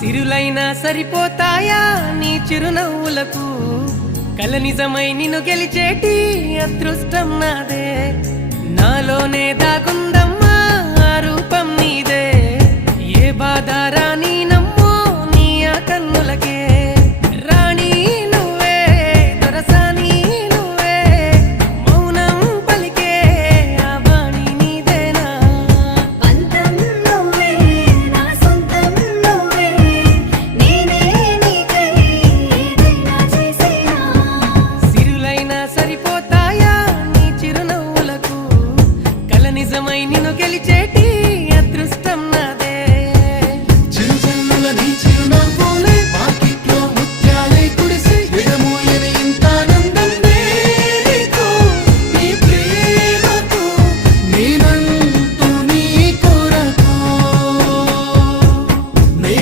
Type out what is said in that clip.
సిరులైనా సరిపోతాయా నీ చిరునవ్వులకు కల నిజమై నిన్ను గెలిచేటి అదృష్టం నాదే నాలోనే దాగుందమ్మా ఆ రూపం నీదే ఏ బాధ రాని